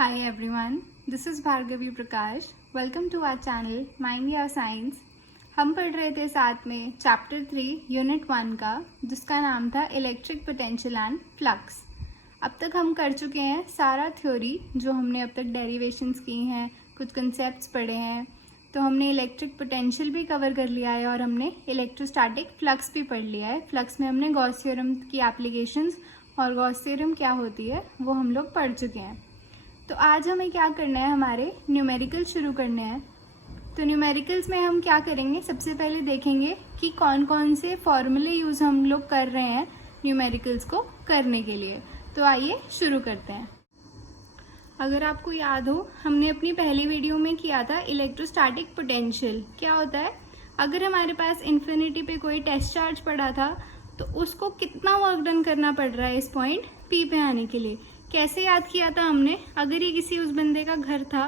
Hi everyone, this is Bhargavi Prakash. Welcome to our channel Mind Your Science. हम पढ़ रहे थे साथ में चैप्टर 3 यूनिट 1 का, जिसका नाम था इलेक्ट्रिक पोटेंशियल एंड फ्लक्स। अब तक हम कर चुके हैं सारा थ्योरी जो हमने अब तक डेरिवेशंस की हैं, कुछ कंसेप्ट्स पढ़े हैं। तो हमने इलेक्ट्रिक पोटेंशियल भी कवर कर लिया है और हमने इलेक्ट्रोस्टैटिक फ्लक्स भी पढ़ लिया है। फ्लक्स में हमने गॉस थ्योरम की एप्लीकेशंस और गॉस थ्योरम क्या होती है वो हम लोग पढ़ चुके हैं। तो आज हमें क्या करना है, हमारे न्यूमेरिकल शुरू करने हैं। तो न्यूमेरिकल्स में हम क्या करेंगे, सबसे पहले देखेंगे कि कौन कौन से फॉर्मूले यूज़ हम लोग कर रहे हैं न्यूमेरिकल्स को करने के लिए। तो आइए शुरू करते हैं। अगर आपको याद हो, हमने अपनी पहली वीडियो में किया था इलेक्ट्रोस्टैटिक पोटेंशियल क्या होता है। अगर हमारे पास इन्फिनिटी पे कोई टेस्ट चार्ज पड़ा था तो उसको कितना वर्क डन करना पड़ रहा है इस पॉइंट पी पे आने के लिए। कैसे याद किया था हमने, अगर ये किसी उस बंदे का घर था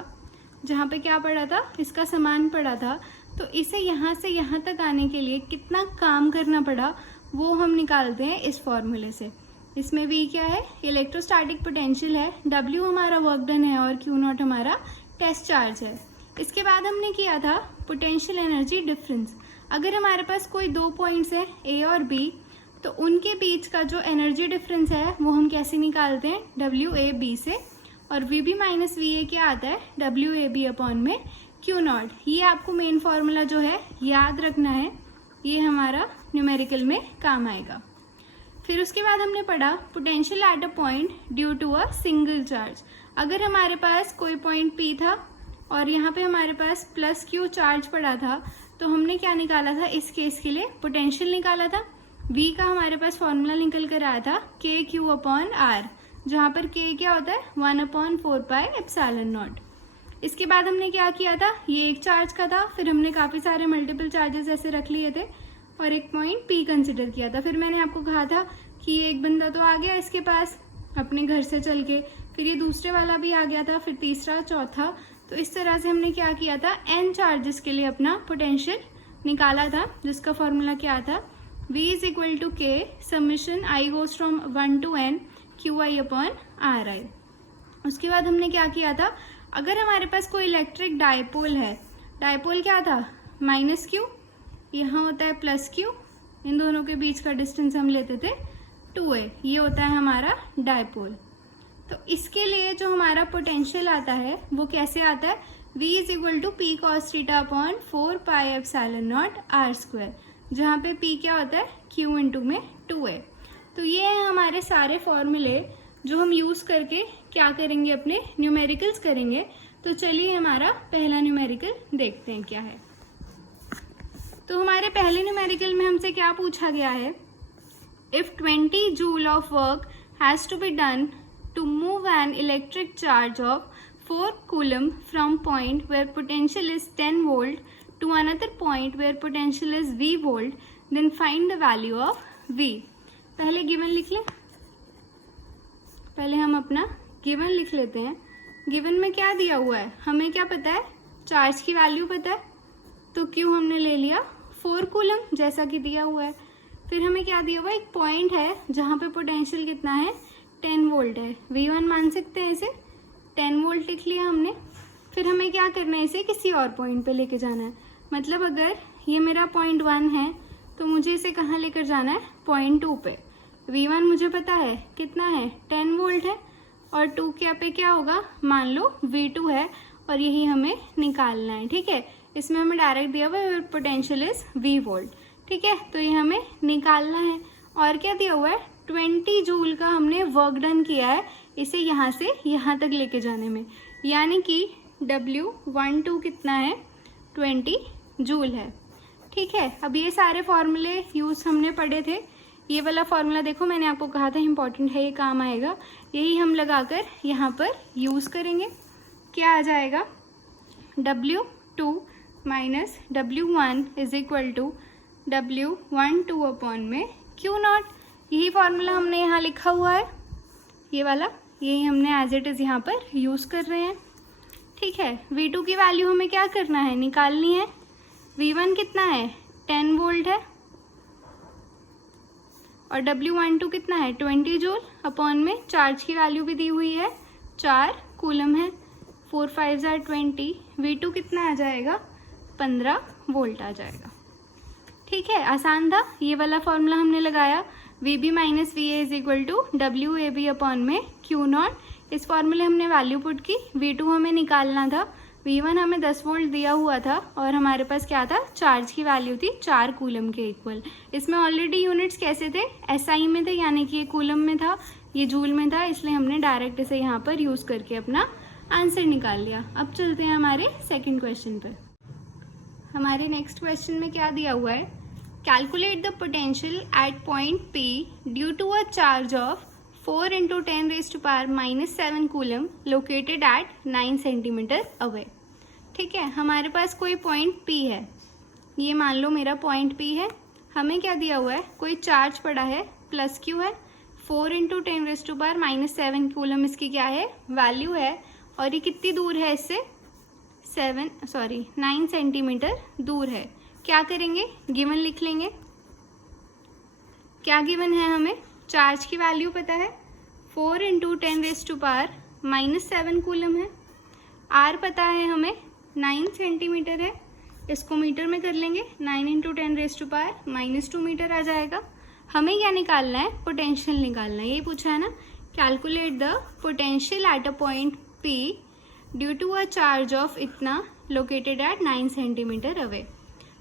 जहाँ पे क्या पड़ा था, इसका सामान पड़ा था, तो इसे यहाँ से यहाँ तक आने के लिए कितना काम करना पड़ा वो हम निकालते हैं इस फॉर्मूले से। इसमें V क्या है, इलेक्ट्रोस्टैटिक पोटेंशियल है, W हमारा वर्क डन है और Q0 हमारा टेस्ट चार्ज है। इसके बाद हमने किया था पोटेंशियल एनर्जी डिफरेंस। अगर हमारे पास कोई दो पॉइंट्स है A और B, तो उनके बीच का जो एनर्जी डिफरेंस है वो हम कैसे निकालते हैं, WAB से। और VB माइनस VA क्या आता है, WAB अपॉन में Q0। ये आपको मेन फॉर्मूला जो है याद रखना है, ये हमारा न्यूमेरिकल में काम आएगा। फिर उसके बाद हमने पढ़ा potential at a point due to a single charge. अगर हमारे पास कोई पॉइंट P था और यहाँ पे हमारे पास प्लस Q चार्ज पड़ा था, तो हमने क्या निकाला था, इस केस के लिए पोटेंशियल निकाला था। V का हमारे पास फॉर्मूला निकल कर आया था KQ अपॉन R, जहाँ पर K क्या होता है 1/4 पाई एप्सिलॉन नॉट। इसके बाद हमने क्या किया था, ये एक चार्ज का था, फिर हमने काफी सारे मल्टीपल चार्जेस ऐसे रख लिए थे और एक पॉइंट P कंसिडर किया था। फिर मैंने आपको कहा था कि ये एक बंदा तो आ गया इसके पास अपने घर से चल के, फिर ये दूसरे वाला भी आ गया था, फिर तीसरा, चौथा। तो इस तरह से हमने क्या किया था, N चार्जेस के लिए अपना पोटेंशियल निकाला था, जिसका फॉर्मूला क्या था, V is equal to K summation I goes from 1 to N QI upon RI। उसके बाद हमने क्या किया था, अगर हमारे पास कोई इलेक्ट्रिक डायपोल है, डायपोल क्या था माइनस Q, यहाँ होता है प्लस Q, इन दोनों के बीच का डिस्टेंस हम लेते थे 2A, ये होता है हमारा डायपोल। तो इसके लिए जो हमारा पोटेंशियल आता है वो कैसे आता है, V is equal to P cos theta upon 4 pi epsilon naught R square, जहाँ पे P क्या होता है Q इंटू में 2A। तो ये है हमारे सारे फॉर्मूले जो हम यूज करके क्या करेंगे, अपने न्यूमेरिकल्स करेंगे। तो चलिए हमारा पहला न्यूमेरिकल देखते हैं क्या है। तो हमारे पहले न्यूमेरिकल में हमसे क्या पूछा गया है, if 20 joule of work has to be done to move an electric charge of 4 coulomb from point where potential is 10 volt to another point where potential is V volt, then find the value of V। पहले given लिख लें, पहले हम अपना given लिख लेते हैं। Given में क्या दिया हुआ है, हमें क्या पता है, चार्ज की वैल्यू पता है, तो Q हमने ले लिया 4 कूलम जैसा कि दिया हुआ है। फिर हमें क्या दिया हुआ है, एक पॉइंट है जहाँ पे पोटेंशियल कितना है 10 वोल्ट है, V1 मान सकते हैं, इसे 10 वोल्ट लिख लिया हमने। फिर हमें क्या करना है, इसे किसी और पॉइंट पे लेके जाना है। मतलब अगर ये मेरा पॉइंट 1 है तो मुझे इसे कहाँ लेकर जाना है, पॉइंट 2 पे। V1 मुझे पता है कितना है 10 वोल्ट है, और 2 क्या पे क्या होगा, मान लो V2 है, और यही हमें निकालना है। ठीक है, इसमें हमें डायरेक्ट दिया हुआ है पोटेंशियल इज V वोल्ट। ठीक है, तो ये हमें निकालना है। और क्या दिया हुआ है, 20 जूल का हमने वर्क डन किया है इसे यहाँ से यहाँ तक लेके जाने में, यानी कि W12 कितना है 20 जूल है। ठीक है, अब ये सारे फॉर्मूले यूज हमने पढ़े थे। ये वाला फॉर्मूला देखो, मैंने आपको कहा था इंपॉर्टेंट है, ये काम आएगा, यही हम लगाकर यहाँ पर यूज करेंगे। क्या आ जाएगा, W2 minus W1 is equal to W12 upon में Q0। यही फॉर्मूला हमने यहाँ लिखा हुआ है, ये वाला, यही हमने एज इट इज यहाँ पर यूज कर रहे हैं। ठीक है, V2 की वैल्यू हमें क्या करना है, निकालनी है। V1 कितना है 10 वोल्ट है, और W12 कितना है 20 जूल अपॉन में चार्ज की वैल्यू भी दी हुई है 4 कूलम है, 4 5 are 20, V2 कितना आ जाएगा, 15 वोल्ट आ जाएगा। ठीक है, आसान था। ये वाला फॉर्मूला हमने लगाया, VB minus VA is equal to WAB upon में Q0। इस फॉर्मूले हमने वैल्यू पुट की, V2 हमें निकालना था, V1 हमें 10 वोल्ट दिया हुआ था और हमारे पास क्या था, चार्ज की वैल्यू थी 4 कूलम के इक्वल। इसमें ऑलरेडी यूनिट्स कैसे थे, SI में थे, यानी कि ये कूलम में था, ये जूल में था, इसलिए हमने डायरेक्ट इसे यहाँ पर यूज़ करके अपना आंसर निकाल लिया। अब चलते हैं हमारे सेकेंड क्वेश्चन पर। हमारे नेक्स्ट क्वेश्चन में क्या दिया हुआ है, calculate the potential at point P due to a charge of 4 × 10⁻⁻7 coulomb located at 9 centimetre away. ठीक है, हमारे पास कोई पॉइंट P है, ये मान लो मेरा पॉइंट P है, हमें क्या दिया हुआ है, कोई चार्ज पड़ा है, प्लस Q है, 4 × 10⁻⁻7 कूलम इसकी क्या है, वैल्यू है, और ये कितनी दूर है इससे, 9 सेंटीमीटर दूर है। क्या करेंगे, गिवन लिख लेंगे। क्या गिवन है, हमें चार्ज की वैल्यू पता है, 4 × 10⁻⁻7 कूलम है, R पता है हमें 9 सेंटीमीटर है, इसको मीटर में कर लेंगे, 9 × 10⁻⁻2 मीटर आ जाएगा। हमें क्या निकालना है, पोटेंशियल निकालना है, यही पूछा है ना। Calculate the potential at a point P due to a charge of इतना लोकेटेड एट 9 सेंटीमीटर अवे।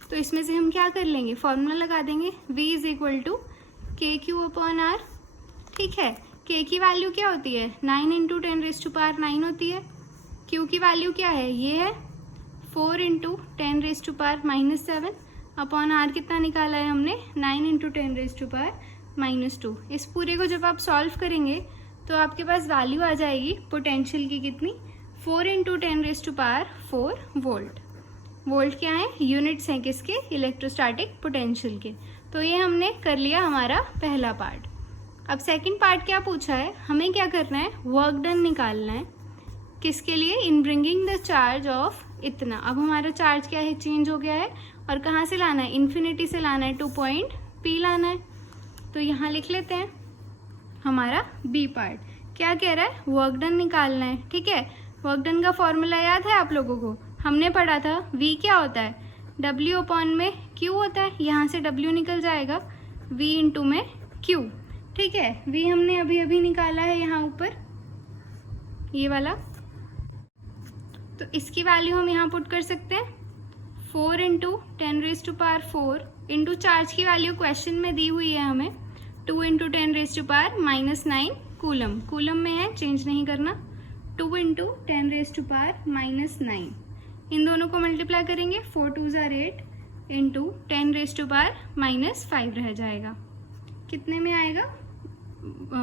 तो इसमें से हम क्या कर लेंगे, फॉर्मूला लगा देंगे, V is equal to KQ upon R। ठीक है, K की वैल्यू क्या होती है, 9 × 10⁻9 होती है, Q की वैल्यू क्या है, ये है 4 × 10⁻7 अपॉन R कितना निकाला है हमने, 9 × 10⁻2। इस पूरे को जब आप सॉल्व करेंगे तो आपके पास वैल्यू आ जाएगी पोटेंशियल की कितनी, 4 × 10⁻4 वोल्ट। वोल्ट क्या है, यूनिट्स हैं किसके, इलेक्ट्रोस्टैटिक पोटेंशियल के। तो ये हमने कर लिया हमारा पहला पार्ट। अब सेकंड पार्ट क्या पूछा है, हमें क्या करना है, वर्क डन निकालना है, किसके लिए, in bringing the charge of इतना। अब हमारा चार्ज क्या है, चेंज हो गया है, और कहाँ से लाना है, इन्फिनिटी से लाना है, 2 पॉइंट P लाना है। तो यहाँ लिख लेते हैं हमारा B पार्ट। क्या कह रहा है, वर्क डन निकालना है। ठीक है, वर्क डन का फॉर्मूला याद है आप लोगों को, हमने पढ़ा था, V क्या होता है, W अपॉन में Q होता है, यहाँ से W निकल जाएगा, V इंटू में Q। ठीक है, V हमने अभी अभी निकाला है यहाँ ऊपर, ये वाला, तो इसकी वैल्यू हम यहाँ पुट कर सकते हैं, 4 × 10⁻4 इंटू चार्ज की वैल्यू क्वेश्चन में दी हुई है हमें, 2 × 10⁻⁻9 कूलम, कूलम में है, चेंज नहीं करना, 2 × 10⁻⁻9, इन दोनों को मल्टीप्लाई करेंगे, 4 2s are 8 इंटू 10⁻⁻5 रह जाएगा। कितने में आएगा,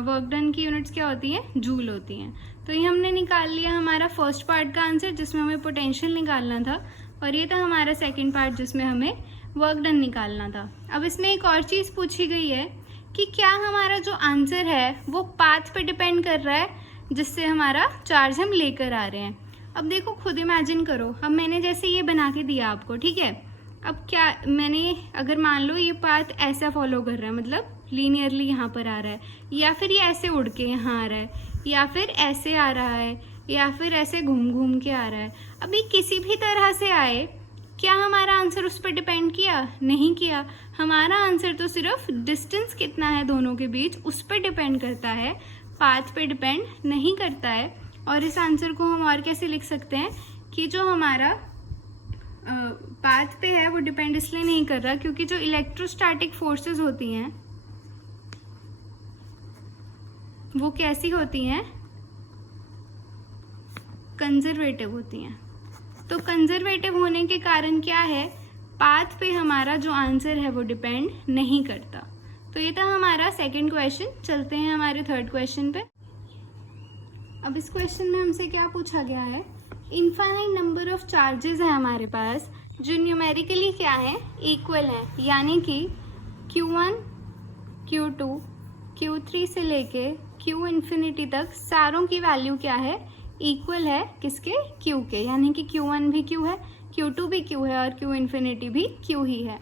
वर्क डन की यूनिट्स क्या होती हैं, जूल होती हैं। तो ये हमने निकाल लिया हमारा फर्स्ट पार्ट का आंसर, जिसमें हमें पोटेंशियल निकालना था, और ये था हमारा सेकंड पार्ट जिसमें हमें वर्क डन निकालना था। अब इसमें एक और चीज़ पूछी गई है कि क्या हमारा जो आंसर है वो पाथ पे डिपेंड कर रहा है जिससे हमारा चार्ज हम लेकर आ रहे हैं। अब देखो, खुद इमेजिन करो, अब मैंने जैसे ये बना के दिया आपको, ठीक है, अब क्या मैंने, अगर मान लो ये पाथ ऐसा फॉलो कर रहा है, मतलब लीनियरली यहाँ पर आ रहा है, या फिर ये ऐसे उड़ के यहाँ आ रहा है, या फिर ऐसे आ रहा है, या फिर ऐसे घूम घूम के आ रहा है, अभी किसी भी तरह से आए, क्या हमारा आंसर उस पर डिपेंड किया, नहीं किया। हमारा आंसर तो सिर्फ डिस्टेंस कितना है दोनों के बीच उस पर डिपेंड करता है, पाथ पे डिपेंड नहीं करता है। और इस आंसर को हम और कैसे लिख सकते हैं कि जो हमारा पाथ पे है वो डिपेंड इसलिए नहीं कर रहा क्योंकि जो इलेक्ट्रोस्टैटिक फोर्सेस होती हैं वो कैसी होती हैं, कंजर्वेटिव होती हैं। तो कंजर्वेटिव होने के कारण क्या है, पाथ पे हमारा जो आंसर है वो डिपेंड नहीं करता। तो ये था हमारा सेकंड क्वेश्चन। चलते हैं हमारे थर्ड क्वेश्चन पे। अब इस क्वेश्चन में हमसे क्या पूछा गया है, इनफाइनाइट नंबर ऑफ चार्जेस है हमारे पास जो न्यूमेरिकली क्या है, इक्वल है, यानी कि Q1, Q2, Q3 से लेके Q इन्फिनिटी तक सारों की वैल्यू क्या है, इक्वल है किसके, Q के, यानी कि Q1 भी Q है, Q2 भी Q है और Q इन्फिनिटी भी Q ही है।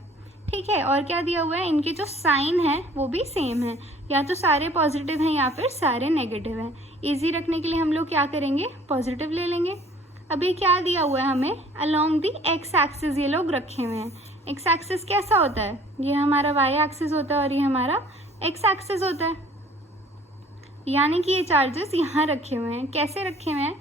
ठीक है, और क्या दिया हुआ है, इनके जो साइन है वो भी सेम है, या तो सारे पॉजिटिव हैं या फिर सारे नेगेटिव हैं। इजी रखने के लिए हम लोग क्या करेंगे, पॉजिटिव ले लेंगे। अभी क्या दिया हुआ है हमें, अलोंग दी एक्स एक्सिस ये लोग रखे हुए हैं। एक्स एक्सिस कैसा होता है, ये हमारा वाई एक्सिस होता है और ये हमारा एक्स एक्सिस होता है। यानी कि ये चार्जेस यहाँ रखे हुए हैं। कैसे रखे हुए हैं,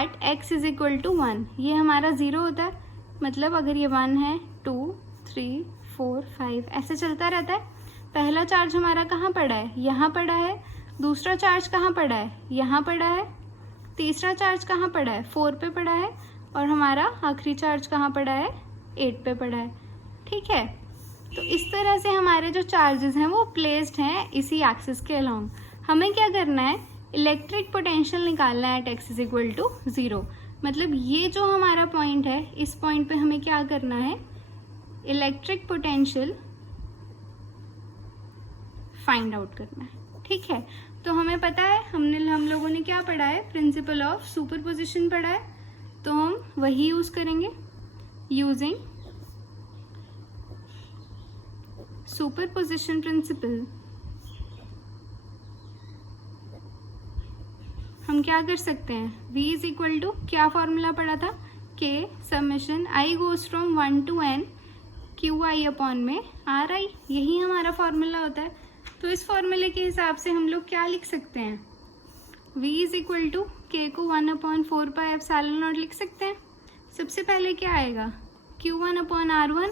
at x is equal to 1, ये हमारा 0 होता है। मतलब अगर ये 1 है, 2, 3, 4, 5 ऐसे चलता रहता है। पहला चार्ज हमारा कहाँ पड़ा है, यहाँ पड़ा है। दूसरा चार्ज कहाँ पड़ा है, यहाँ पड़ा है। तीसरा चार्ज कहाँ पड़ा है, 4 पे पड़ा है। और हमारा आखिरी चार्ज कहाँ पड़ा है, 8 पे पड़ा है। ठीक है, तो इस तरह से हमारे जो चार्जेस हैं वो प्लेस्ड हैं इसी एक्सिस के अलोंग। हमें क्या करना है, इलेक्ट्रिक पोटेंशियल निकालना है at x is equal to 0। मतलब ये जो हमारा पॉइंट है, इस पॉइंट पे हमें क्या करना है, इलेक्ट्रिक पोटेंशियल फाइंड आउट करना है। ठीक है, तो हमें पता है, हम लोगों ने क्या पढ़ा है, प्रिंसिपल ऑफ सुपरपोजिशन पढ़ा है, तो हम वही यूज करेंगे। यूजिंग सुपरपोजिशन प्रिंसिपल हम क्या कर सकते हैं, v इज इक्वल टू क्या फॉर्मूला पढ़ा था, k summation i goes from 1 to n q i upon में आर आई, यही हमारा फॉर्मूला होता है। तो इस फॉर्मूले के हिसाब से हम लोग क्या लिख सकते हैं, v is equal to k को 1/4 पाई एप्सिलॉन नॉट लिख सकते हैं। सबसे पहले क्या आएगा, q1/r1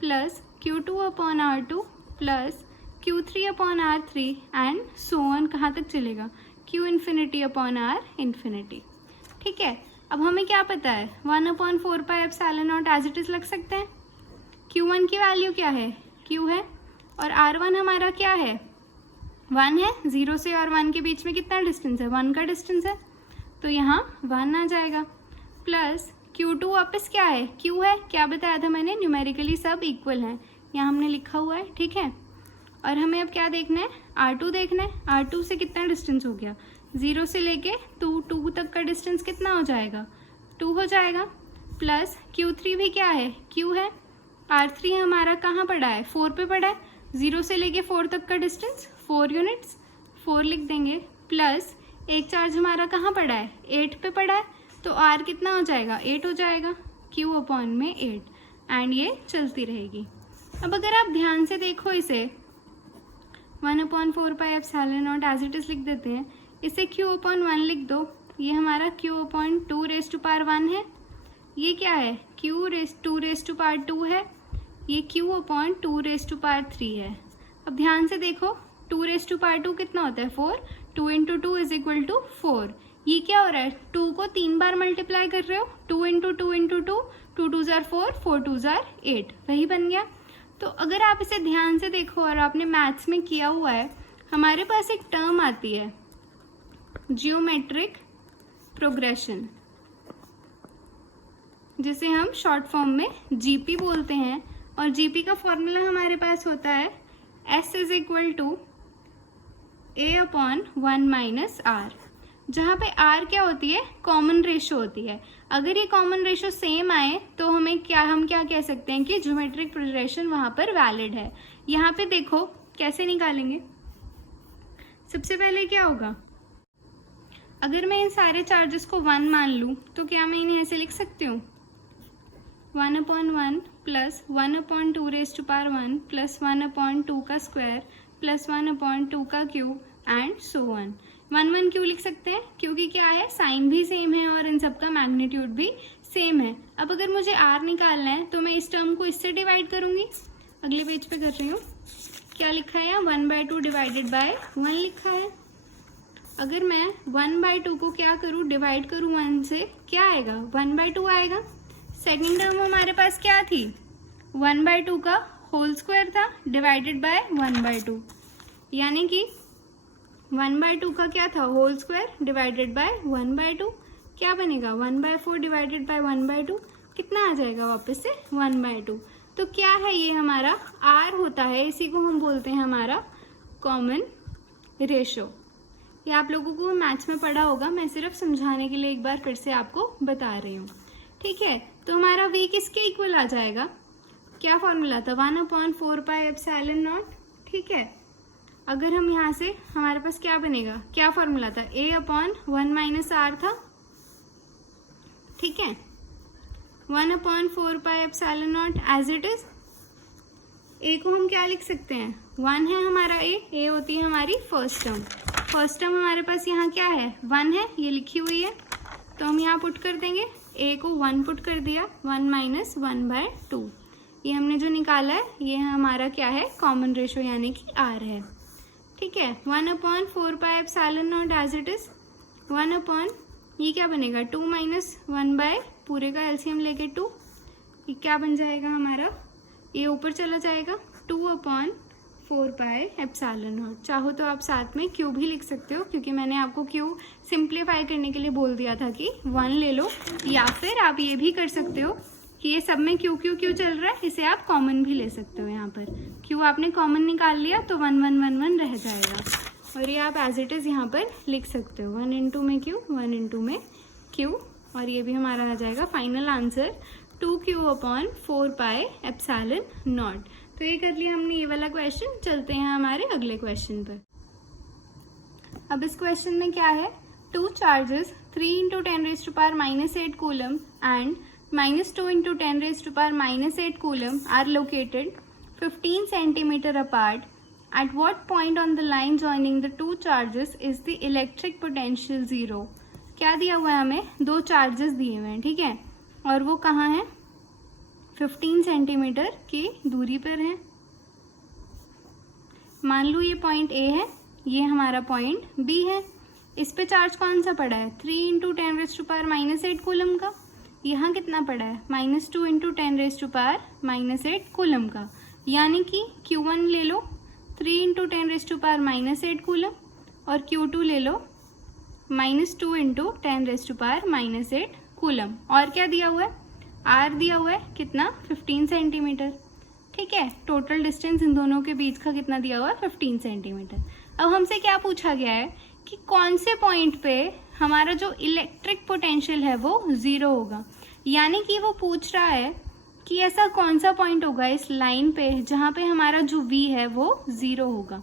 plus q2/r2 plus q3/r3 and so on, कहाँ तक चलेगा, q infinity upon r infinity. ठीक है, अब हमें क्या पता है, 1/4 pi epsilon naught as it is लग सकते हैं। q1 की वैल्यू क्या है, q है, और r1 हमारा क्या है, 1 है। 0 से और 1 के बीच में कितना डिस्टेंस है, 1 का डिस्टेंस है, तो यहाँ 1 आ जाएगा। प्लस q2 वापस क्या है, q है, क्या बताया था मैंने, न्यूमेरिकली सब इक्वल हैं, यहाँ हमने लिखा हुआ है। ठीक है, और हमें अब क्या देखना है, R2 देखना है। R2 से कितना डिस्टेंस हो गया, 0 से लेके 2 तक का डिस्टेंस कितना हो जाएगा, 2 हो जाएगा। प्लस Q3 भी क्या है, Q है। R3 हमारा कहाँ पड़ा है, 4 पे पड़ा है। 0 से लेके 4 तक का डिस्टेंस 4 यूनिट्स, 4 लिख देंगे। प्लस एक चार्ज हमारा कहाँ पड़ा है, 8 पे पड़ा है, तो R कितना हो जाएगा, 8 हो जाएगा, Q अपॉन में 8, एंड ये चलती रहेगी। अब अगर आप ध्यान से देखो इसे, 1/4 pi epsilon naught as it is लिख देते हैं, इसे q/1 लिख दो। ये हमारा q/2⁻1 है, ये क्या है, q2⁻2 है, ये q/2⁻3 है। अब ध्यान से देखो, 2⁻2 कितना होता है, 4, 2 × 2 इज इक्वल टू 4। ये क्या हो रहा है, 2 को 3 बार मल्टीप्लाई कर रहे हो, 2 × 2 × 2, 2 2 जार 4, 4 2 जार 8, वही बन गया। तो अगर आप इसे ध्यान से देखो और आपने मैथ्स में किया हुआ है, हमारे पास एक टर्म आती है जियोमेट्रिक प्रोग्रेशन, जिसे हम शॉर्ट फॉर्म में जीपी बोलते हैं। और जीपी का फॉर्मूला हमारे पास होता है s is equal to a/1 - r, जहाँ पे r क्या होती है, कॉमन रेशो होती है। अगर ये कॉमन रेशो सेम आए तो हम क्या कह सकते हैं कि ज्योमेट्रिक प्रोग्रेशन वहाँ पर वैलिड है। यहाँ पे देखो कैसे निकालेंगे, सबसे पहले क्या होगा, अगर मैं इन सारे चार्जेस को 1 मान लूँ तो क्या मैं इन्हें ऐसे लिख सकती हूँ, 1/1 प्लस 1/2⁻1 प्लस 1/2 का स्क्वायर प्लस 1/2 का क्यूब एंड सो ऑन। 1 क्यों लिख सकते हैं, क्योंकि क्या है, साइन भी सेम है और इन सब का मैग्नीट्यूड भी सेम है। अब अगर मुझे r निकालना है तो मैं इस टर्म को इससे डिवाइड करूंगी। अगले पेज पे कर रही हूँ, क्या लिखा है, 1/2 डिवाइडेड बाय 1 लिखा है। अगर मैं 1/2 को क्या करूँ, डिवाइड करूँ 1 से, क्या आएगा, 1/2 आएगा। सेकेंड टर्म हमारे पास क्या थी, 1/2 का होल स्क्वायर था डिवाइडेड बाय 1/2, यानी कि 1/2 का क्या था, होल स्क्वायर डिवाइडेड बाय 1/2, क्या बनेगा, 1/4 डिवाइडेड बाय 1/2, कितना आ जाएगा वापस से 1/2। तो क्या है, ये हमारा r होता है, इसी को हम बोलते हैं हमारा कॉमन रेशो। ये आप लोगों को मैथ्स में पढ़ा होगा, मैं सिर्फ समझाने के लिए एक बार फिर से आपको बता रही हूँ। ठीक है, तो हमारा v किसके इक्वल आ जाएगा, क्या फॉर्मूला था, 1/4 पाई एप्सिलॉन नॉट। ठीक है, अगर हम यहाँ से, हमारे पास क्या बनेगा, क्या फॉर्मूला था, A/1 - R था, ठीक है, 1/4πε0 एज इट इज। ए को हम क्या लिख सकते हैं, 1 है हमारा ए होती है हमारी फर्स्ट टर्म। फर्स्ट टर्म हमारे पास यहाँ क्या है, 1 है, ये लिखी हुई है, तो हम यहाँ पुट कर देंगे, ए को 1 पुट कर दिया, 1 - 1/2। ये हमने जो निकाला है ये हमारा क्या है, कॉमन रेशो यानी कि आर है, ठीक है। 1/4πε0 एज इट इज, 1 ये क्या बनेगा, 2 - 1 पूरे का एलसीएम लेके 2, ये क्या बन जाएगा हमारा, ये ऊपर चला जाएगा, 2/4πε0। चाहो तो आप साथ में क्यू भी लिख सकते हो, क्योंकि मैंने आपको क्यू सिंप्लीफाई करने के लिए बोल दिया था कि 1 ले लो, या फिर आप ये भी कर सकते हो कि ये सब में क्यू चल रहा है, इसे आप कॉमन भी ले सकते हो। यहाँ पर क्यू आपने कॉमन निकाल लिया तो 1 1 1 1 रह जाएगा, और ये आप एज इट इज यहाँ पर लिख सकते हो, 1 × में क्यू, 1 × में क्यू, और ये भी हमारा आ जाएगा फाइनल आंसर 2q/4πε0। तो ये कर लिया हमने ये वाला क्वेश्चन। चलते हैं हमारे अगले क्वेश्चन पर। अब इस क्वेश्चन में क्या है, 2 charges 3 × 10⁻⁻8 coulomb and -2 × 10⁻⁻8 coulomb are located 15 cm apart. At what point on the line joining the two charges is the electric potential 0? क्या दिया हुआ है हमें, 2 चार्जेस दिए हुए हैं, ठीक है, और वो कहाँ है, 15 सेंटीमीटर की दूरी पर है। मान लो ये पॉइंट ए है, ये हमारा पॉइंट बी है। इस पे चार्ज कौन सा पड़ा है, 3 × 10⁻⁻8 कूलम का। यहाँ कितना पड़ा है, -2 × 10⁻⁻8 कूलम का, यानी कि Q1 ले लो 3 × 10⁻⁻8 कूलम, और Q2 ले लो -2 × 10⁻⁻8 कूलम। और क्या दिया हुआ है, R दिया हुआ है, कितना, 15 सेंटीमीटर, ठीक है। टोटल डिस्टेंस इन दोनों के बीच का कितना दिया हुआ है, 15 सेंटीमीटर। अब हमसे क्या पूछा गया है कि कौन से पॉइंट पे हमारा जो इलेक्ट्रिक पोटेंशियल है वो 0 होगा, यानी कि वो पूछ रहा है कि ऐसा कौन सा पॉइंट होगा इस लाइन पे जहाँ पे हमारा जो V है वो 0 होगा।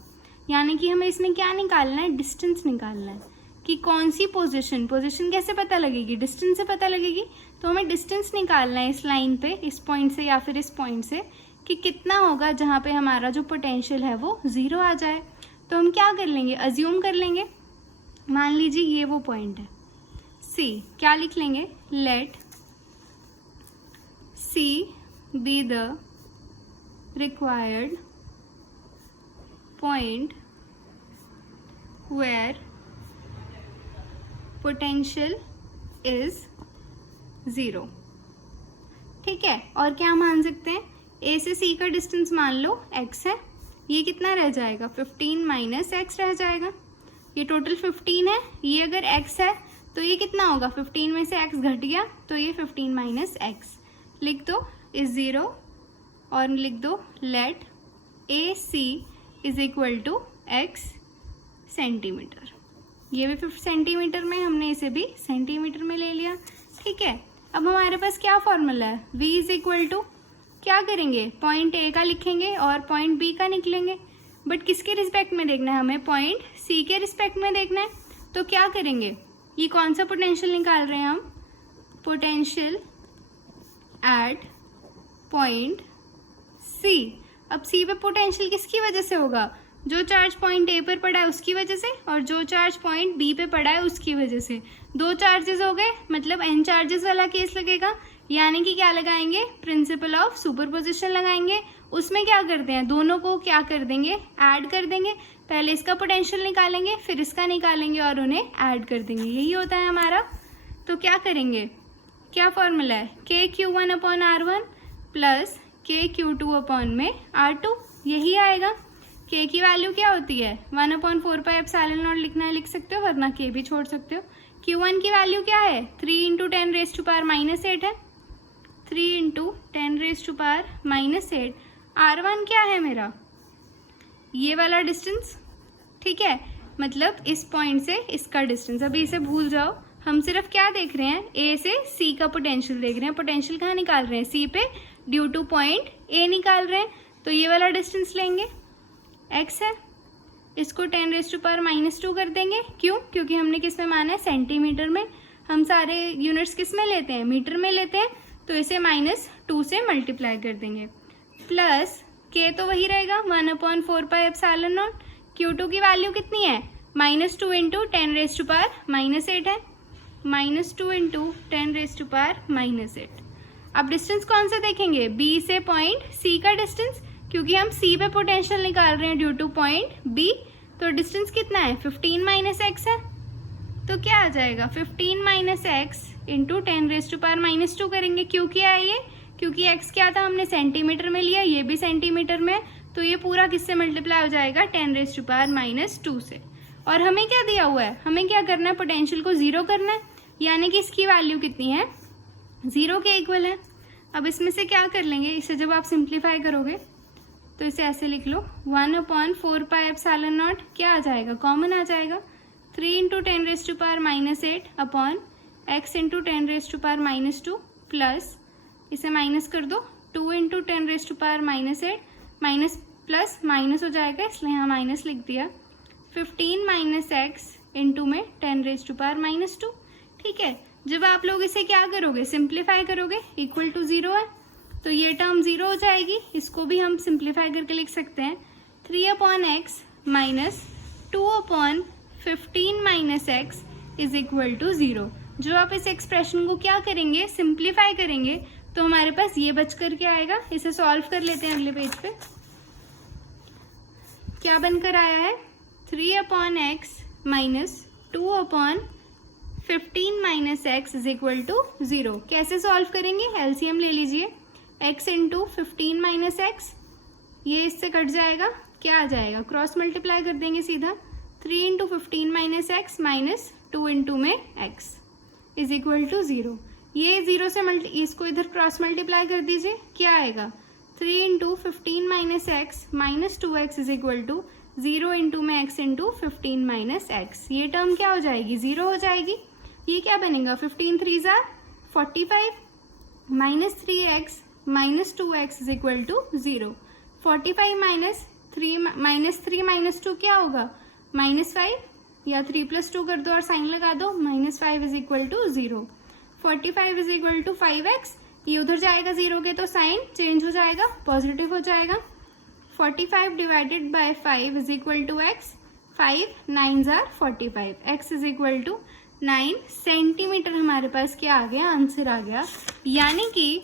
यानी कि हमें इसमें क्या निकालना है, डिस्टेंस निकालना है कि कौन सी पोजीशन कैसे पता लगेगी, डिस्टेंस से पता लगेगी। तो हमें डिस्टेंस निकालना है इस लाइन पे, इस पॉइंट से या फिर इस पॉइंट से, कि कितना होगा जहाँ पे हमारा जो पोटेंशियल है वो 0 आ जाए। तो हम क्या कर लेंगे, अज्यूम कर लेंगे, मान लीजिए ये वो पॉइंट है C, क्या लिख लेंगे, late C be the required point where potential is 0, ठीक है। और क्या मान सकते हैं, A से C का डिस्टेंस मान लो x है, ये कितना रह जाएगा, 15 - x रह जाएगा। ये टोटल 15 है, ये अगर x है तो ये कितना होगा, 15 में से x घट गया तो ये 15 - x लिख दो इज 0, और लिख दो let AC is equal to x centimetre. ये भी 50 सेंटीमीटर में, हमने इसे भी सेंटीमीटर में ले लिया, ठीक है। अब हमारे पास क्या फॉर्मूला है, V इज इक्वल टू, क्या करेंगे, पॉइंट A का लिखेंगे और पॉइंट B का निकलेंगे, बट किसके रिस्पेक्ट में देखना है, हमें पॉइंट C के रिस्पेक्ट में देखना है। तो क्या करेंगे, ये कौन सा पोटेंशियल निकाल रहे हैं हम, पोटेंशियल एट पॉइंट C। अब C पे पोटेंशियल किसकी वजह से होगा, जो चार्ज पॉइंट A पर पड़ा है उसकी वजह से, और जो चार्ज पॉइंट B पे पड़ा है उसकी वजह से। 2 चार्जेस हो गए, मतलब n चार्जेस वाला केस लगेगा, यानी कि क्या लगाएंगे, प्रिंसिपल ऑफ सुपरपोजिशन लगाएंगे। उसमें क्या करते हैं, दोनों को क्या कर देंगे, ऐड कर देंगे। पहले इसका पोटेंशियल निकालेंगे, फिर इसका निकालेंगे और उन्हें ऐड कर देंगे, यही होता है हमारा। तो क्या करेंगे, क्या फॉर्मूला है, KQ1/R1 प्लस KQ2/R2, यही आएगा। K की वैल्यू क्या होती है, 1/4πε0 लिखना है लिख सकते हो, वरना K भी छोड़ सकते हो। Q1 की वैल्यू क्या है, 3 × 10⁻⁻8 है, 3 × 10⁻⁻8। R1 क्या है मेरा, ये वाला डिस्टेंस, ठीक है, मतलब इस पॉइंट से इसका डिस्टेंस। अभी इसे भूल जाओ, हम सिर्फ क्या देख रहे हैं, A से C का पोटेंशियल देख रहे हैं। पोटेंशियल कहाँ निकाल रहे हैं, C पे, ड्यू टू पॉइंट A निकाल रहे हैं। तो ये वाला डिस्टेंस लेंगे, x है, इसको 10⁻⁻² कर देंगे। क्यों? क्योंकि हमने किस में माना है, सेंटीमीटर में। हम सारे यूनिट्स किस में लेते हैं, मीटर में लेते हैं, तो इसे -2 से मल्टीप्लाई कर देंगे। प्लस k तो वही रहेगा 1/4πε0। Q2 की वैल्यू कितनी है, -2 × 10⁻⁻8 है, -2 × 10⁻⁻8। अब डिस्टेंस कौन सा देखेंगे, B से पॉइंट C का डिस्टेंस, क्योंकि हम C पे पोटेंशियल निकाल रहे हैं ड्यू टू पॉइंट B। तो डिस्टेंस कितना है, 15 - x है। तो क्या आ जाएगा, 15 - x × 10⁻⁻² करेंगे। क्यों किया है ये, क्योंकि x क्या था, हमने सेंटीमीटर में लिया, ये भी सेंटीमीटर में, तो ये पूरा किससे मल्टीप्लाई हो जाएगा, 10⁻⁻² से। और हमें क्या दिया हुआ है, हमें क्या करना है, पोटेंशियल को 0 करना है, यानी कि इसकी वैल्यू कितनी है, 0 के इक्वल है। अब इसमें से क्या कर लेंगे, इसे जब आप सिंप्लीफाई करोगे तो इसे ऐसे लिख लो, 1/4πε0 क्या आ जाएगा, कॉमन आ जाएगा, 3 × 10⁻⁻8 अपॉन x × 10⁻⁻2 प्लस इसे माइनस कर दो, 2 × 10⁻⁻8 माइनस प्लस माइनस हो जाएगा, इसलिए यहाँ माइनस लिख दिया, 15 - x इंटू में 10⁻⁻2। ठीक है, जब आप लोग इसे क्या करोगे, सिंप्लीफाई करोगे, इक्वल टू 0 है, तो ये टर्म 0 हो जाएगी। इसको भी हम सिंप्लीफाई करके लिख सकते हैं, 3/x minus 2/15 - x is equal to 0। जो आप इस एक्सप्रेशन को क्या करेंगे, सिंप्लीफाई करेंगे, तो हमारे पास ये बच करके आएगा। इसे सॉल्व कर लेते हैं अगले पेज पे। क्या बनकर आया है, 3/x minus 2/15 - x is equal to 0। कैसे सॉल्व करेंगे, एलसीएम ले लीजिए, x × 15 - x, ये इससे कट जाएगा, क्या आ जाएगा, क्रॉस मल्टीप्लाई कर देंगे सीधा, 3 × 15 - x माइनस 2 × में x इज इक्वल टू 0। ये 0 से इसको इधर क्रॉस मल्टीप्लाई कर दीजिए, क्या आएगा, 3 × 15 - x minus 2x is equal to 0 × में x × 15 - x। ये टर्म क्या हो जाएगी, 0 हो जाएगी। ये क्या बनेगा, 15 × 3 = 45 minus 3x minus 2x is equal to 0। 45 -3 - 2 क्या होगा, -5, या 3 + 2 कर दो और साइन लगा दो, -5 is equal to 0। 45 is equal to 5x, ये उधर जाएगा 0 के, तो साइन चेंज हो जाएगा, पॉजिटिव हो जाएगा। 45 divided by 5 is equal to x, 5 9s are 45, x is equal to 9 centimetre हमारे पास क्या आ गया, आंसर आ गया। यानी कि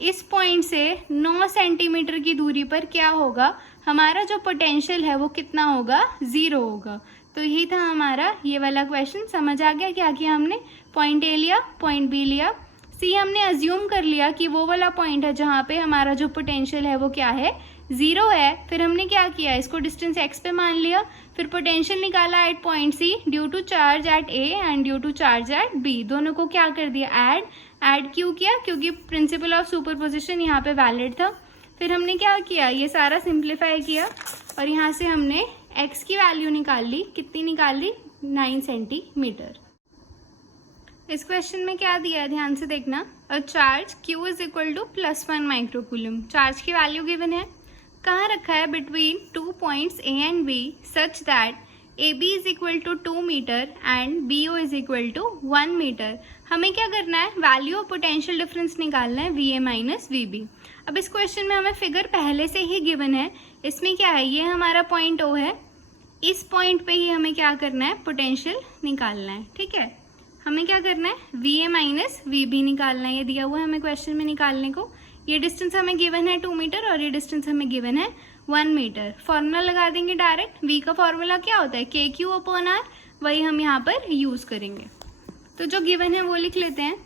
इस पॉइंट से 9 सेंटीमीटर की दूरी पर क्या होगा, हमारा जो पोटेंशियल है वो कितना होगा, 0 होगा। तो यही था हमारा ये वाला क्वेश्चन। समझ आ गया क्या किया हमने, पॉइंट ए लिया, पॉइंट बी लिया, सी हमने अज्यूम कर लिया कि वो वाला पॉइंट है जहाँ पे हमारा जो पोटेंशियल है वो क्या है, 0 है। फिर हमने क्या किया, इसको डिस्टेंस x पे मान लिया, फिर पोटेंशियल निकाला at point C due to charge at A and due to charge at B. दोनों को क्या कर दिया, ऐड क्यों किया, क्योंकि प्रिंसिपल ऑफ सुपरपोजिशन यहाँ पे वैलिड था। फिर हमने क्या किया, ये सारा सिंप्लीफाई किया और यहाँ से हमने x की वैल्यू निकाल ली, कितनी निकाल ली, 9 सेंटीमीटर। इस क्वेश्चन में क्या दिया है, ध्यान से देखना, a charge q is equal to +1 microcoulomb. Charge की वैल्यू गिवन है, कहाँ रखा है, between 2 points a and b such that AB is equal to 2 metre and BO is equal to 1 metre. हमें क्या करना है, वैल्यू ऑफ पोटेंशियल डिफरेंस निकालना है, VA माइनस VB। अब इस क्वेश्चन में हमें फिगर पहले से ही गिवन है, इसमें क्या है, ये हमारा पॉइंट O है, इस पॉइंट पे ही हमें क्या करना है, पोटेंशियल निकालना है। ठीक है, हमें क्या करना है, VA माइनस VB निकालना है, ये दिया हुआ है हमें क्वेश्चन में निकालने को। ये डिस्टेंस हमें गिवन है 2 मीटर और ये डिस्टेंस हमें गिवन है 1 मीटर। फॉर्मूला लगा देंगे डायरेक्ट, V का फॉर्मूला क्या होता है, KQ/R, वही हम यहाँ पर यूज करेंगे। तो जो गिवन है वो लिख लेते हैं।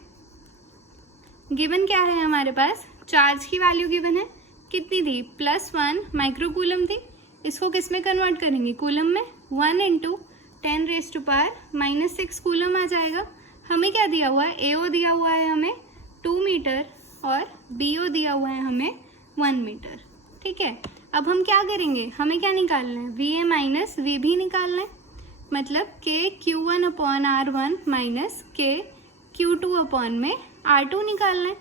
गिवन क्या है हमारे पास, चार्ज की वैल्यू गिवन है, कितनी थी, +1 माइक्रोकूलम थी। इसको किस में कन्वर्ट करेंगे, कूलम में, 1 × 10⁻⁻6 कूलम आ जाएगा। हमें क्या दिया हुआ है, AO दिया हुआ है हमें 2 मीटर और BO दिया हुआ है हमें 1 मीटर। ठीक है, अब हम क्या करेंगे, हमें क्या निकालना है, VA माइनस VB निकालना है, मतलब KQ1/R1 माइनस KQ2/R2 निकालना है।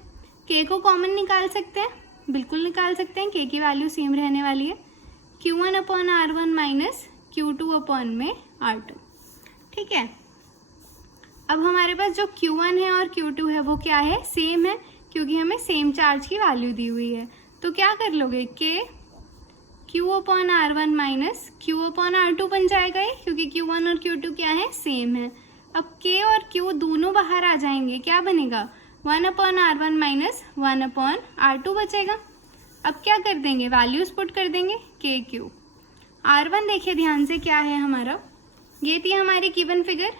K को कॉमन निकाल सकते हैं, बिल्कुल निकाल सकते हैं, K की वैल्यू सेम रहने वाली है। Q1/R1 माइनस Q2 अपॉन में R2। ठीक है, अब हमारे पास जो Q1 है और Q2 है वो क्या है, सेम है, क्योंकि हमें सेम चार्ज की वैल्यू दी हुई है। तो क्या कर लोगे, K Q upon R1 minus Q upon R2 बन जाएगा ये, क्योंकि Q1 और Q2 क्या है, सेम है। अब K और Q दोनों बाहर आ जाएंगे, क्या बनेगा, 1 upon R1 minus 1 upon R2 बचेगा। अब क्या कर देंगे, वैल्यूज पुट कर देंगे, K Q। R1 देखिए ध्यान से क्या है हमारा, ये थी हमारी गिवन फिगर।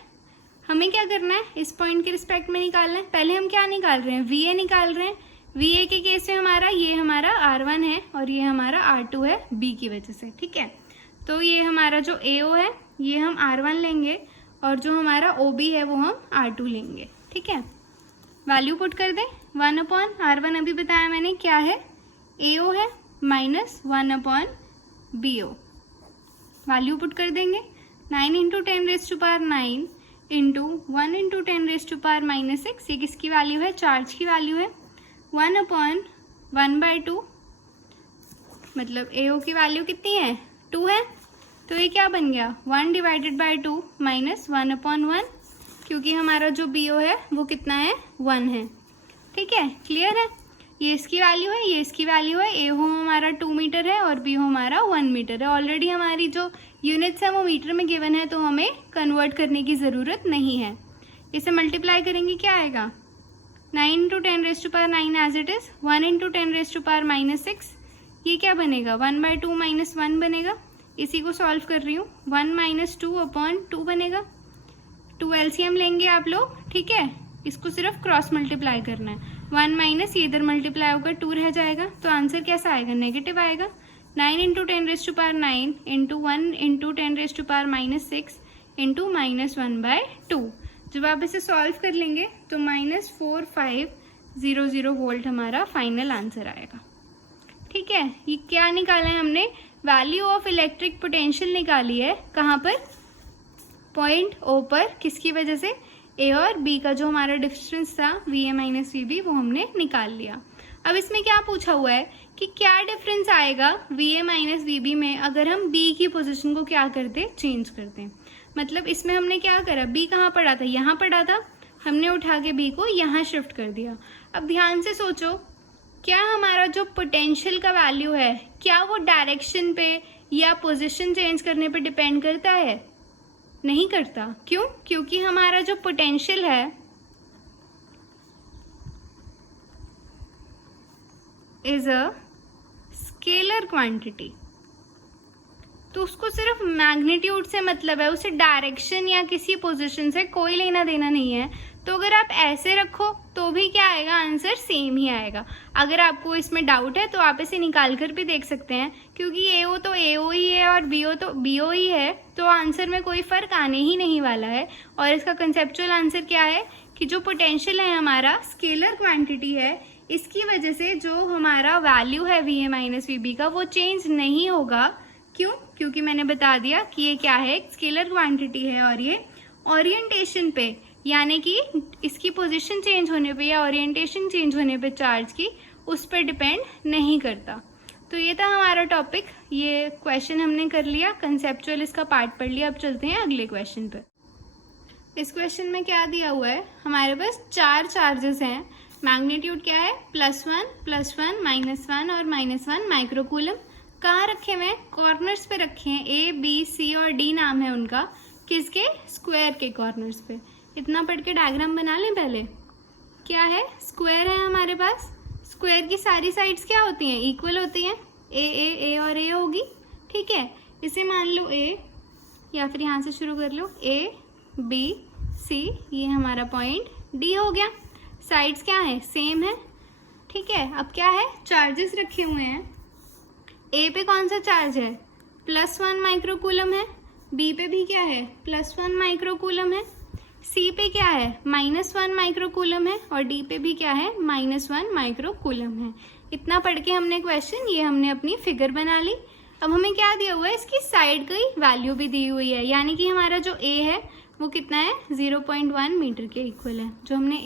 हमें क्या करना है, इस पॉइंट के रिस्पेक्ट में निकालना है। पहले हम क्या निकाल रहे हैं, VA निकाल रहे हैं। VA के केस में हमारा ये हमारा R1 है और ये हमारा R2 है B की वजह से। ठीक है, तो ये हमारा जो AO है ये हम R1 लेंगे और जो हमारा OB है वो हम R2 लेंगे। ठीक है, वैल्यू पुट कर दें, 1 अपॉन R1 अभी बताया मैंने क्या है, AO है, minus 1 upon BO। Value put कर देंगे, 9 into 10 raise to power 9 into 1 into 10 raise to power minus 6। ये किसकी वैल्यू है, चार्ज की वैल्यू है। 1 अपॉन 1/2, मतलब AO की वैल्यू कितनी है, 2 है। तो ये क्या बन गया, 1 डिवाइडेड बाई 2 माइनस 1 अपॉन 1, क्योंकि हमारा जो BO है वो कितना है, 1 है। ठीक है, क्लियर है, ये इसकी वैल्यू है, ये इसकी वैल्यू है। AO हमारा 2 मीटर है और BO हमारा 1 मीटर है। ऑलरेडी हमारी जो यूनिट्स है वो मीटर में गिवन है, तो हमें कन्वर्ट करने की ज़रूरत नहीं है। इसे मल्टीप्लाई करेंगे, क्या आएगा, 9 into 10 raise to power 9 as it is, 1 into 10 raise to power minus 6। ये क्या बनेगा, 1/2 माइनस 1 बनेगा। इसी को सॉल्व कर रही हूँ, 1 माइनस 2 अपॉन 2 बनेगा। 2 LCM लेंगे आप लोग। ठीक है, इसको सिर्फ क्रॉस मल्टीप्लाई करना है। 1 माइनस ये इधर मल्टीप्लाई होकर 2 रह जाएगा, तो आंसर कैसा आएगा, नेगेटिव आएगा। 9 into 10 raise to power 9 into 1 into 10 raise to power minus 6 into minus 1/2। जब आप इसे सॉल्व कर लेंगे तो -4500 वोल्ट हमारा फाइनल आंसर आएगा। ठीक है, ये क्या निकाला है हमने, वैल्यू ऑफ इलेक्ट्रिक पोटेंशियल निकाली है। कहाँ पर, पॉइंट O पर। किसकी वजह से, A और B का जो हमारा डिफरेंस था VA माइनस VB वो हमने निकाल लिया। अब इसमें क्या पूछा हुआ है कि क्या डिफरेंस आएगा VA माइनस VB में अगर हम B की पोजीशन को क्या करते, चेंज करते। मतलब इसमें हमने क्या करा, B कहाँ पड़ा था, यहाँ पड़ा था, हमने उठा के B को यहाँ शिफ्ट कर दिया। अब ध्यान से सोचो, क्या हमारा जो पोटेंशियल का वैल्यू है क्या वो डायरेक्शन पे या पोजीशन चेंज करने पे डिपेंड करता है, नहीं करता। क्यों, क्योंकि हमारा जो पोटेंशियल है इज अ स्केलर क्वांटिटी, तो उसको सिर्फ मैग्नीट्यूड से मतलब है, उसे डायरेक्शन या किसी पोजीशन से कोई लेना देना नहीं है। तो अगर आप ऐसे रखो तो भी क्या आएगा, आंसर सेम ही आएगा। अगर आपको इसमें डाउट है तो आप इसे निकाल कर भी देख सकते हैं, क्योंकि AO तो AO ही है और BO तो BO ही है, तो आंसर में कोई फ़र्क आने ही नहीं वाला है। और इसका कंसेप्चुअल आंसर क्या है कि जो पोटेंशियल है हमारा स्केलर क्वांटिटी है, इसकी वजह से जो हमारा वैल्यू है VA माइनस VB का वो चेंज नहीं होगा। क्यों, क्योंकि मैंने बता दिया कि ये क्या है, स्केलर क्वांटिटी है और ये ओरिएंटेशन पे, यानी कि इसकी पोजीशन चेंज होने पे या ओरिएंटेशन चेंज होने पे चार्ज की, उस पर डिपेंड नहीं करता। तो ये था हमारा टॉपिक, ये क्वेश्चन हमने कर लिया, कंसेप्चुअल इसका पार्ट पढ़ लिया। अब चलते हैं अगले क्वेश्चन पर। इस क्वेश्चन में क्या दिया हुआ है, हमारे पास 4 चार्जेस हैं। मैग्नीट्यूड क्या है, +1, +1, -1 और -1 माइक्रोकूलम। कहाँ रखे हुए हैं, कॉर्नर्स पे रखे हैं। A, B, C और D नाम है उनका, किसके, स्क्वायर के कॉर्नर्स पे। इतना पढ़ के डायग्राम बना लें पहले। क्या है, स्क्वायर है हमारे पास। स्क्वायर की सारी साइड्स क्या होती हैं, इक्वल होती हैं। A और A होगी। ठीक है, इसे मान लो A, या फिर यहाँ से शुरू कर लो, A, B, C, ये हमारा पॉइंट D हो गया। साइड्स क्या है, सेम है। ठीक है, अब क्या है, चार्जेस रखे हुए हैं। A पे कौन सा चार्ज है, +1 माइक्रोकूलम है। B पे भी क्या है, +1 माइक्रोकूलम है। C पे क्या है, -1 माइक्रोकूलम है। और D पे भी क्या है, -1 माइक्रोकूलम है। इतना पढ़ के हमने क्वेश्चन, ये हमने अपनी फिगर बना ली। अब हमें क्या दिया हुआ है, इसकी साइड की वैल्यू भी दी हुई है, यानी कि हमारा जो A है वो कितना है, 0.1 मीटर के इक्वल है। जो हमने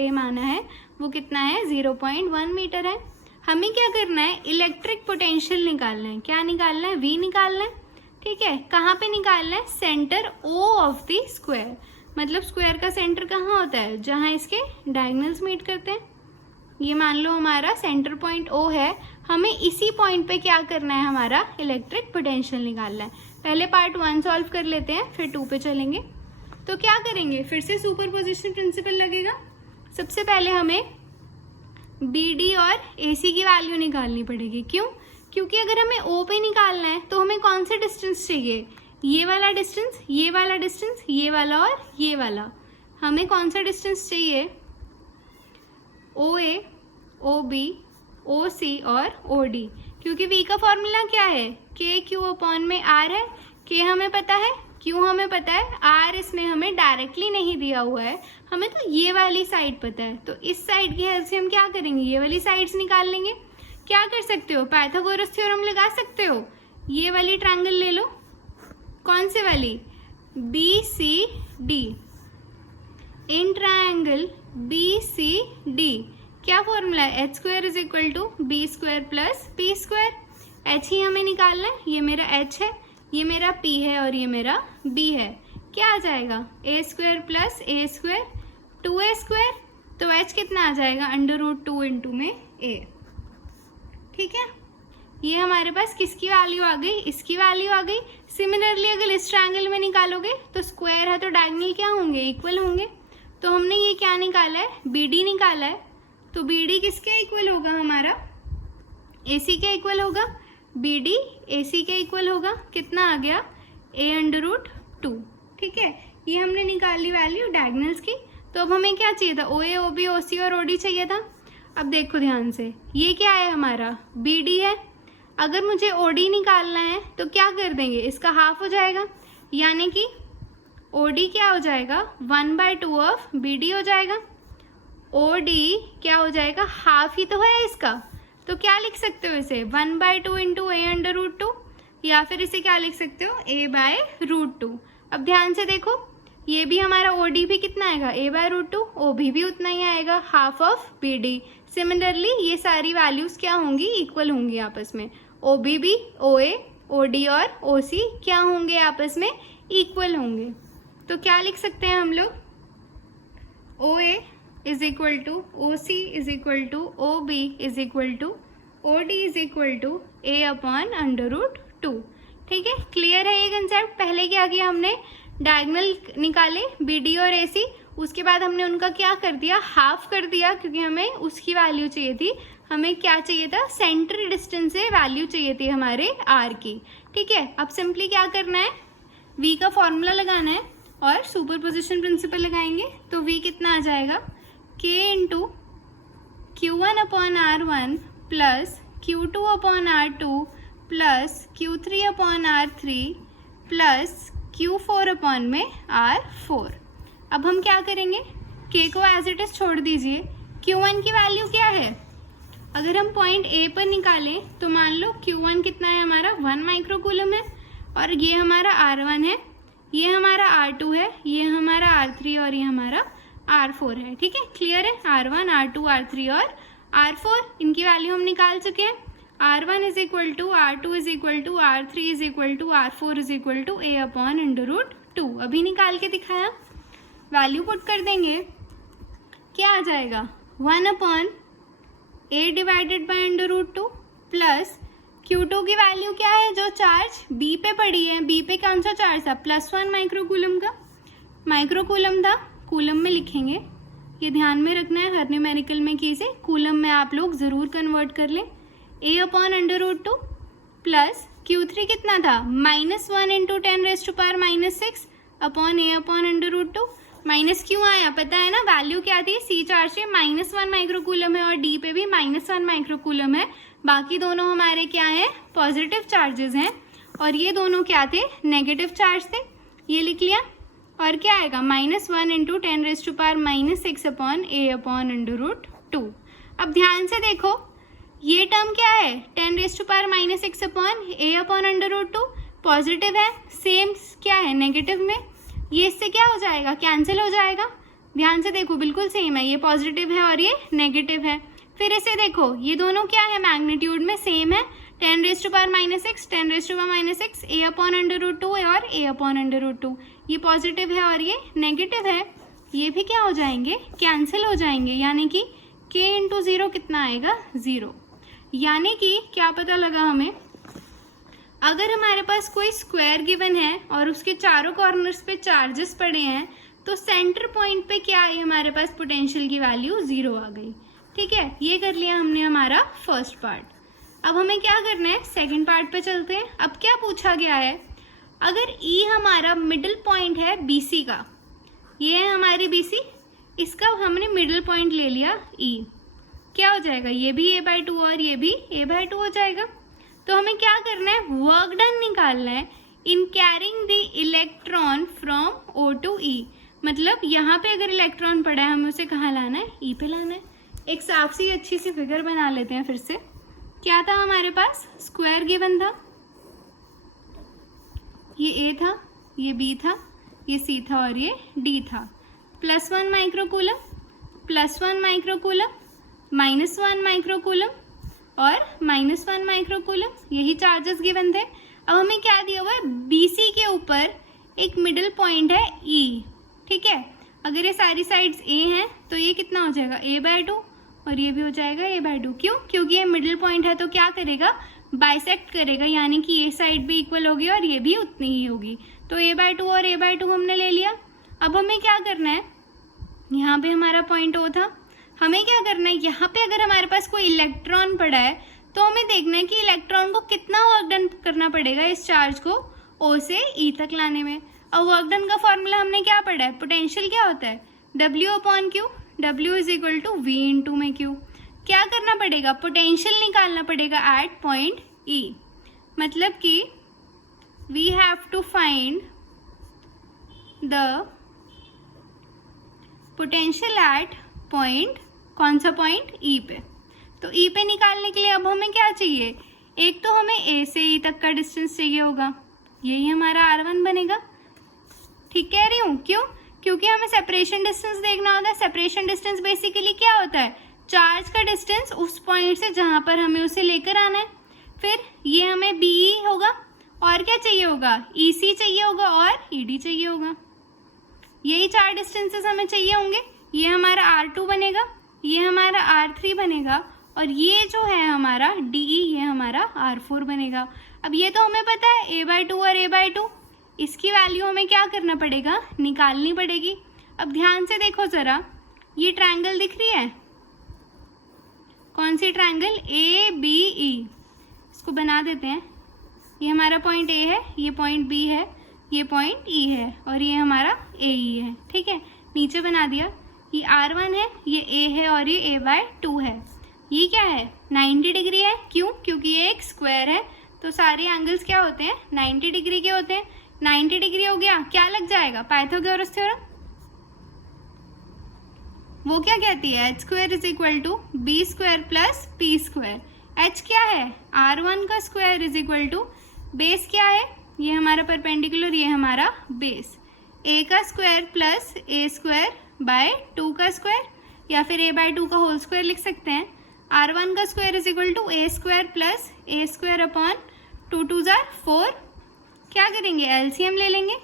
A माना है वो कितना है, 0.1 मीटर है। हमें क्या करना है, इलेक्ट्रिक पोटेंशियल निकालना है। क्या निकालना है, V निकालना है। ठीक है। कहाँ पे निकालना है? Centre O of the square, मतलब स्क्वायर का सेंटर कहाँ होता है? जहाँ इसके डायगोनल्स मीट करते हैं। ये मान लो हमारा सेंटर पॉइंट ओ है, हमें इसी पॉइंट पे क्या करना है? हमारा इलेक्ट्रिक पोटेंशियल निकालना है। पहले पार्ट 1 सॉल्व कर लेते हैं, फिर 2 पे चलेंगे। तो क्या करेंगे? फिर से सुपरपोजिशन प्रिंसिपल लगेगा। सबसे पहले हमें बी डी और ए सी की वैल्यू निकालनी पड़ेगी। क्यों? क्योंकि अगर हमें ओ पे निकालना है तो हमें कौन सा डिस्टेंस चाहिए? ये वाला डिस्टेंस, ये वाला डिस्टेंस, ये वाला और ये वाला। हमें कौन सा डिस्टेंस चाहिए? ओ ए, ओ बी, ओ सी और ओ डी। क्योंकि वी का फॉर्मूला क्या है? के क्यू अपॉन में आर है। के हमें पता है, क्यों हमें पता है, आर इसमें हमें डायरेक्टली नहीं दिया हुआ है, हमें तो ये वाली साइड पता है। तो इस साइड की हेल्प से हम क्या करेंगे? ये वाली साइड्स निकाल लेंगे। क्या कर सकते हो? पाइथागोरस थ्योरम लगा सकते हो। ये वाली ट्रायंगल ले लो। कौन से वाली? B C D. In triangle B C D क्या फॉर्मूला है? H square is equal to B square plus P square. H ही हमें निकालना है। ये मेरा एच है, ये मेरा पी है और ये मेरा बी है। क्या आ जाएगा? ए स्क्वायर प्लस ए स्क्वायर, 2a स्क्वायर। तो एच कितना आ जाएगा? √2 इंटू में ए। ठीक है, ये हमारे पास किसकी वैल्यू आ गई? इसकी वैल्यू आ गई। सिमिलरली अगर इस ट्रायंगल में निकालोगे तो स्क्वायर है तो डायगोनल क्या होंगे? इक्वल होंगे। तो हमने ये क्या निकाला है? बी डी निकाला है। तो बी डी किसके इक्वल होगा? हमारा ए सी के इक्वल होगा। बी डी ए सी के इक्वल होगा। कितना आ गया? a√2। ठीक है, ये हमने निकाली वैल्यू डायगोनल्स की। तो अब हमें क्या चाहिए था? ओ ए, ओ बी, ओ सी और ओ डी चाहिए था। अब देखो ध्यान से, ये क्या है? हमारा बी डी है। अगर मुझे ओ डी निकालना है तो क्या कर देंगे? इसका हाफ हो जाएगा, यानी कि ओ डी क्या हो जाएगा? 1/2 ऑफ बी डी हो जाएगा। ओ डी क्या हो जाएगा? हाफ ही तो है इसका। तो क्या लिख सकते हो इसे? 1/2 इंटू a√2, या फिर इसे क्या लिख सकते हो? a/√2। अब ध्यान से देखो, ये भी हमारा ओ डी भी कितना आएगा? a/√2। ओ भी उतना ही आएगा, half of B D. Similarly ये सारी वैल्यूज क्या होंगी? इक्वल होंगी आपस में। ओ बी भी, ओ ए, ओ डी और ओ सी क्या होंगे? आपस में इक्वल होंगे। तो क्या लिख सकते हैं हम लोग? O A is equal to O C is equal to O B is equal to O D is equal to a/√2। ठीक है, क्लियर है ये कंसेप्ट? पहले क्या किया हमने? डायगोनल निकाले बी डी और ए सी, उसके बाद हमने उनका क्या कर दिया? हाफ कर दिया, क्योंकि हमें उसकी वैल्यू चाहिए थी। हमें क्या चाहिए था? सेंटर डिस्टेंस से वैल्यू चाहिए थी हमारे आर की। ठीक है, अब सिंपली क्या करना है? वी का फॉर्मूला लगाना है और सुपरपोजिशन प्रिंसिपल लगाएंगे। तो वी कितना आ जाएगा? k into Q1 upon R1 plus Q2 upon R2 plus Q3 upon R3 plus Q4 upon में R4। अब हम क्या करेंगे? k को एज इट इज छोड़ दीजिए। Q1 की वैल्यू क्या है? अगर हम पॉइंट A पर निकालें तो मान लो Q1 कितना है हमारा? 1 माइक्रोकूलम है, और ये हमारा R1 है, ये हमारा R2 है, ये हमारा R3 और ये हमारा R4 है। ठीक है, क्लियर है? R1, R2, R3 और R4 इनकी वैल्यू हम निकाल चुके हैं। R1 is equal to R2 is equal to R3 is equal to R4 is equal to a/√2। अभी निकाल के दिखाया। वैल्यू पुट कर देंगे, क्या आ जाएगा? 1/a divided by √2 plus Q2 की वैल्यू क्या है? जो चार्ज B पे पड़ी है, B पे कौन सा चार्ज था? +1 माइक्रोकूलम का। माइक्रोकूलम था, कूलम में लिखेंगे, ये ध्यान में रखना है। हर न्यूमेरिकल में की से कूलम में आप लोग जरूर कन्वर्ट कर लें। a/√2 प्लस Q3 कितना था? -1 इंटू 10⁻⁻6 अपॉन a/√2। माइनस क्यों आया? पता है ना वैल्यू क्या थी? सी चार्ज से -1 माइक्रोकूलम है और डी पे भी -1 माइक्रोकूलम है। बाकी दोनों हमारे क्या हैं? पॉजिटिव चार्जेस हैं, और ये दोनों क्या थे? नेगेटिव चार्ज थे। ये लिख लिया। और क्या आएगा? -1 इंटू 10⁻⁻6 अपॉन a/√2। अब ध्यान से देखो, ये टर्म क्या है? 10⁻⁻6 अपॉन a/√2 पॉजिटिव है, सेम क्या है? नेगेटिव में। ये इससे क्या हो जाएगा? कैंसिल हो जाएगा। ध्यान से देखो, बिल्कुल सेम है, ये पॉजिटिव है और ये नेगेटिव है। फिर इसे देखो, ये दोनों क्या है? मैग्नीट्यूड में सेम है, 10⁻⁻6, 10⁻⁻6, a/√2 और a/√2, ये पॉजिटिव है और ये नेगेटिव है, ये भी क्या हो जाएंगे, कैंसिल हो जाएंगे, यानी कि k इंटू 0 कितना आएगा, 0। यानी कि क्या पता लगा हमें, अगर हमारे पास कोई स्क्वायर गिवन है और उसके चारों कॉर्नर्स पे चार्जेस पड़े हैं, तो सेंटर पॉइंट पे क्या है, हमारे पास पोटेंशियल की वैल्यू 0 आ गई। ठीक है, ये कर लिया हमने हमारा फर्स्ट पार्ट। अब हमें क्या करना है, सेकंड पार्ट पे चलते हैं। अब क्या पूछा गया है, अगर E हमारा मिडिल पॉइंट है BC का, ये है हमारी BC, इसका हमने मिडिल पॉइंट ले लिया E, क्या हो जाएगा, ये भी a/2 और ये भी a/2 हो जाएगा। तो हमें क्या करना है, वर्क डन निकालना है in carrying the electron from O to E। मतलब यहाँ पे अगर इलेक्ट्रॉन पड़ा है, हमें उसे कहाँ लाना है, E पे लाना है। एक साफ सी अच्छी सी फिगर बना लेते हैं फिर से। क्या था हमारे पास, स्क्वायर गिवन था, ये A था, ये B था, ये C था और ये D था। +1 माइक्रोकूलम, +1 माइक्रोकूलम, -1 माइक्रोकूलम और -1 माइक्रोकूलम, यही चार्जेस गिवन थे। अब हमें क्या दिया हुआ है, BC के ऊपर एक मिडिल पॉइंट है E। ठीक है, अगर ये सारी साइड्स A हैं तो ये कितना हो जाएगा, a/2 और ये भी हो जाएगा a/2। क्यों, क्योंकि ये मिडिल पॉइंट है तो क्या करेगा, बाइसेक्ट करेगा, यानी कि ये साइड भी इक्वल होगी और ये भी उतनी ही होगी। तो a/2 और a/2 हमने ले लिया। अब हमें क्या करना है, यहाँ पे हमारा पॉइंट O था, हमें क्या करना है, यहाँ पे अगर हमारे पास कोई इलेक्ट्रॉन पड़ा है तो हमें देखना है कि इलेक्ट्रॉन को कितना वर्क डन करना पड़ेगा इस चार्ज को O से E तक लाने में। अब वर्क डन का फॉर्मूला हमने क्या पढ़ा है, पोटेंशियल क्या होता है, W/Q, W = V इंटू में Q। क्या करना पड़ेगा, पोटेंशियल निकालना पड़ेगा एट पॉइंट E। मतलब कि we have to find the potential at point, कौन सा पॉइंट, E पे। तो E पे निकालने के लिए अब हमें क्या चाहिए, एक तो हमें A से E तक का डिस्टेंस चाहिए होगा, यही हमारा R1 बनेगा। ठीक कह रही हूँ, क्यों, क्योंकि हमें सेपरेशन डिस्टेंस देखना होता है। सेपरेशन डिस्टेंस बेसिकली क्या होता है, चार्ज का डिस्टेंस उस पॉइंट से जहां पर हमें उसे लेकर आना है। फिर ये हमें BE होगा और क्या चाहिए होगा, EC चाहिए होगा और ED चाहिए होगा। यही 4 डिस्टेंसेस हमें चाहिए होंगे। ये हमारा R2 बनेगा, ये हमारा R3 बनेगा और ये जो है हमारा DE, ये हमारा R4 बनेगा। अब ये तो हमें पता है a/2 और a/2, इसकी वैल्यू हमें क्या करना पड़ेगा, निकालनी पड़ेगी। अब ध्यान से देखो जरा, ये ट्रायंगल दिख रही है, कौन सी ट्रायंगल, ABE। इसको बना देते हैं, ये हमारा पॉइंट A है, ये पॉइंट B है, ये पॉइंट E है और ये हमारा AE है। ठीक है, नीचे बना दिया, ये R1 है, ये A है और ये a/2 है। ये क्या है, 90 डिग्री है। क्यों, क्योंकि ये एक स्क्वायर है तो सारे एंगल्स क्या होते हैं, 90 डिग्री के होते हैं। 90 डिग्री हो गया, क्या लग जाएगा, पाइथागोरस थ्योरम। वो क्या कहती है, h² = b² + p²। h क्या है, R1 का स्क्वायर = बेस क्या है, ये हमारा परपेंडिकुलर, ये हमारा बेस, a का स्क्वायर प्लस a² / 2 का स्क्वायर, या फिर a/2 का होल स्क्वायर लिख सकते हैं। R1 का स्क्वायर = a² प्लस a² / 2 2 = 4। क्या करेंगे, एलसीएम ले लेंगे,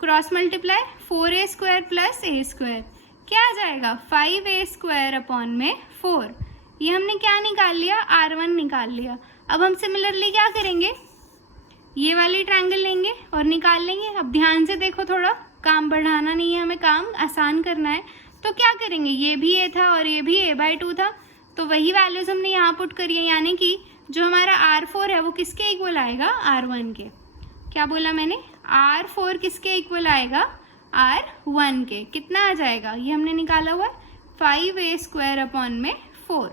cross multiply, 4a² plus a², क्या आ जाएगा, 5a² / 4। ये हमने क्या निकाल लिया, R1 निकाल लिया। अब हम सिमिलरली क्या करेंगे, ये वाली ट्रायंगल लेंगे और निकाल लेंगे। अब ध्यान से देखो, थोड़ा काम बढ़ाना नहीं है, हमें काम आसान करना है। तो क्या करेंगे, ये भी A था और ये भी a/2 था, तो वही वैल्यूज हमने यहाँ पुट करी है, यानी कि जो हमारा R4 है वो किसके इक्वल आएगा, R1 के। क्या बोला मैंने, R4 किसके इक्वल आएगा, R1 के। कितना आ जाएगा, ये हमने निकाला हुआ है 5a² / 4।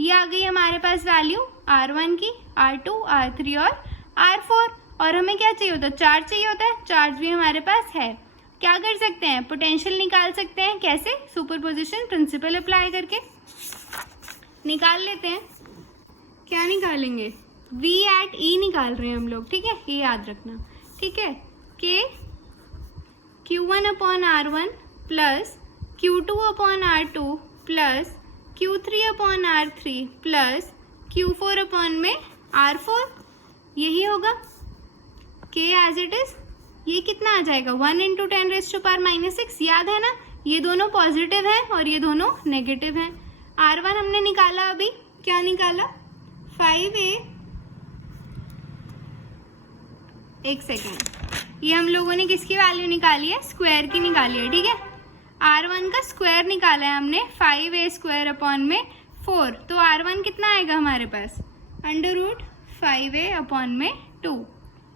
ये आ गई हमारे पास वैल्यू R1 की, R2, R3 और R4। और हमें क्या चाहिए होता है, चार्ज चाहिए होता है, चार्ज भी हमारे पास है। क्या कर सकते हैं, पोटेंशियल निकाल सकते हैं, कैसे, सुपरपोजिशन प्रिंसिपल अप्लाई करके निकाल लेते हैं। क्या निकालेंगे, V at E निकाल रहे हैं हम लोग। ठीक है, ये याद रखना। ठीक है, कि Q1/R1 plus Q2/R2 plus Q3/R3 plus Q4/R4 R4 यही होगा, K एज इट इज। ये कितना आ जाएगा 1 × 10⁻⁻⁶, याद है ना, ये दोनों पॉजिटिव हैं और ये दोनों नेगेटिव हैं। R1 हमने निकाला, अभी क्या निकाला 5A, एक सेकेंड, ये हम लोगों ने किसकी वैल्यू निकाली है, स्क्वायर की निकाली है, ठीक है। R1 का स्क्वायर निकाला है हमने 5A² 4, तो R1 कितना आएगा हमारे पास √5A/2,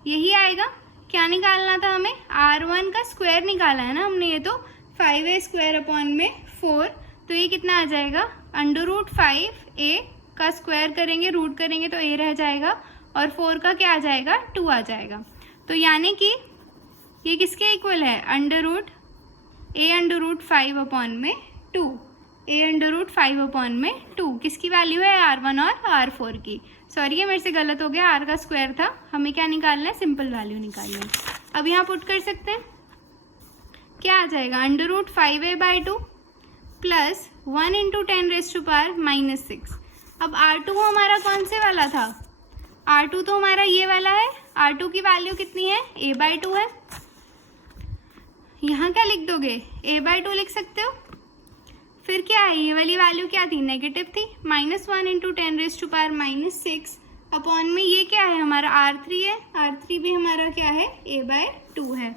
यही आएगा। क्या निकालना था हमें, R1 का स्क्वायर निकाला है ना हमने, ये तो 5A² 4, तो ये कितना आ जाएगा √5A का स्क्वायर करेंगे, रूट करेंगे तो A रह जाएगा, और 4 का क्या आ जाएगा 2 आ जाएगा। तो यानी कि ये किसके इक्वल है √A√5/2, A√5/2 किसकी वैल्यू है, R1 और R4 की। सॉरी ये मेरे से गलत हो गया, R का स्क्वायर था, हमें क्या निकालना है, सिंपल वैल्यू निकालनी है। अब यहाँ पुट कर सकते हैं, क्या आ जाएगा √5A/2 प्लस 1 × 10⁻⁻⁶। अब R2 हमारा कौन से वाला था, R2 तो हमारा ये वाला है, R2 की वैल्यू कितनी है, A/2 है। यहाँ क्या लिख दोगे, A/2 लिख सकते हो। फिर क्या है, ये वाली वैल्यू क्या थी, नेगेटिव थी, -1 × 10⁻⁻⁶ अपॉन में ये क्या है हमारा R3 है, R3 भी हमारा क्या है A/2 है।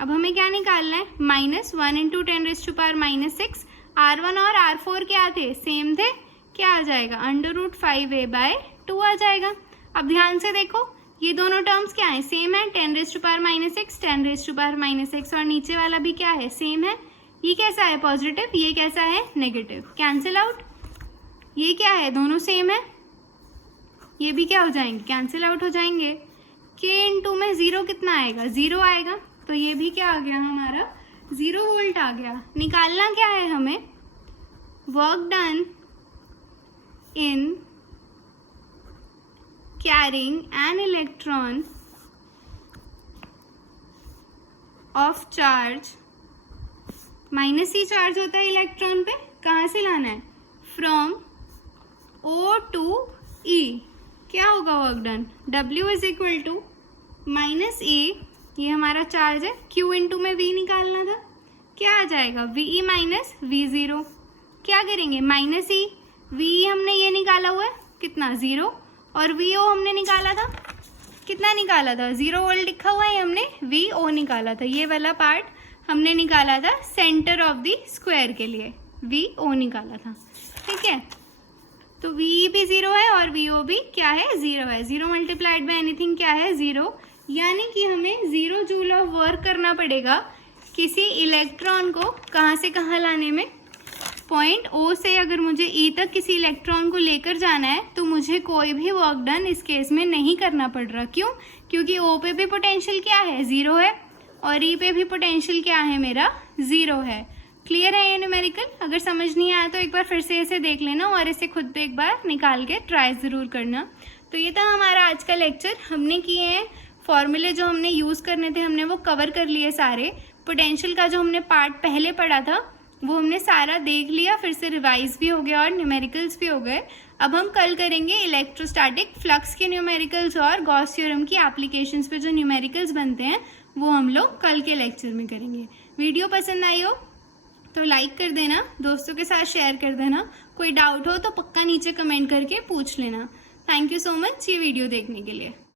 अब हमें क्या निकालना है, -1 × 10⁻⁻⁶, R1 और R4 क्या थे, सेम थे, क्या आ जाएगा √5A/2 आ जाएगा। अब ध्यान से देखो, ये दोनों टर्म्स क्या है, सेम है, 10⁻⁻⁶, 10⁻⁻⁶, और नीचे वाला भी क्या है, सेम है। ये कैसा है पॉजिटिव, ये कैसा है नेगेटिव, कैंसिल आउट। ये क्या है, दोनों सेम है, ये भी क्या हो जाएंगे, कैंसिल आउट हो जाएंगे। K × में 0 कितना आएगा, 0 आएगा, तो ये भी क्या आ गया हमारा 0 वोल्ट आ गया। निकालना क्या है हमें, work done in carrying an electron of charge, -C charge होता है इलेक्ट्रॉन पे, कहाँ से लाना है, फ्रॉम O to E। क्या होगा वर्क डन, W = -A, ये हमारा चार्ज है, Q × में V निकालना था, क्या आ जाएगा VE - V0। क्या करेंगे -E, VE हमने ये निकाला हुआ है कितना 0, और VO हमने निकाला था, कितना निकाला था 0 वोल्ट लिखा हुआ है, हमने VO निकाला था, ये वाला पार्ट हमने निकाला था सेंटर ऑफ द स्क्वायर के लिए, VO निकाला था, ठीक है। तो VE भी 0 है और VO भी क्या है 0 है, 0 × एनीथिंग क्या है 0, यानी कि हमें 0 जूल ऑफ वर्क करना पड़ेगा किसी इलेक्ट्रॉन को कहाँ से कहाँ लाने में। पॉइंट O से अगर मुझे E तक किसी इलेक्ट्रॉन को लेकर जाना है तो मुझे कोई भी वर्क डन इस केस में नहीं करना पड़ रहा, क्यों, क्योंकि O पे भी पोटेंशियल क्या है 0 है, और E पे भी पोटेंशियल क्या है मेरा 0 है। क्लियर है ये न्यूमेरिकल, अगर समझ नहीं आया तो एक बार फिर से इसे देख लेना और इसे खुद पे एक बार निकाल के ट्राई ज़रूर करना। तो ये था हमारा आज का लेक्चर, हमने किए हैं फॉर्मूले जो हमने यूज़ करने थे हमने वो कवर कर लिए सारे। पोटेंशियल का जो हमने पार्ट पहले पढ़ा था वो हमने सारा देख लिया, फिर से रिवाइज भी हो गया और न्यूमेरिकल्स भी हो गए। अब हम कल करेंगे इलेक्ट्रोस्टैटिक फ्लक्स के न्यूमेरिकल्स और गॉस थ्योरम की एप्लीकेशंस पे जो न्यूमेरिकल्स बनते हैं वो हम लोग कल के लेक्चर में करेंगे। वीडियो पसंद आई हो तो लाइक कर देना, दोस्तों के साथ शेयर कर देना, कोई डाउट हो तो पक्का नीचे कमेंट करके पूछ लेना। थैंक यू सो मच ये वीडियो देखने के लिए।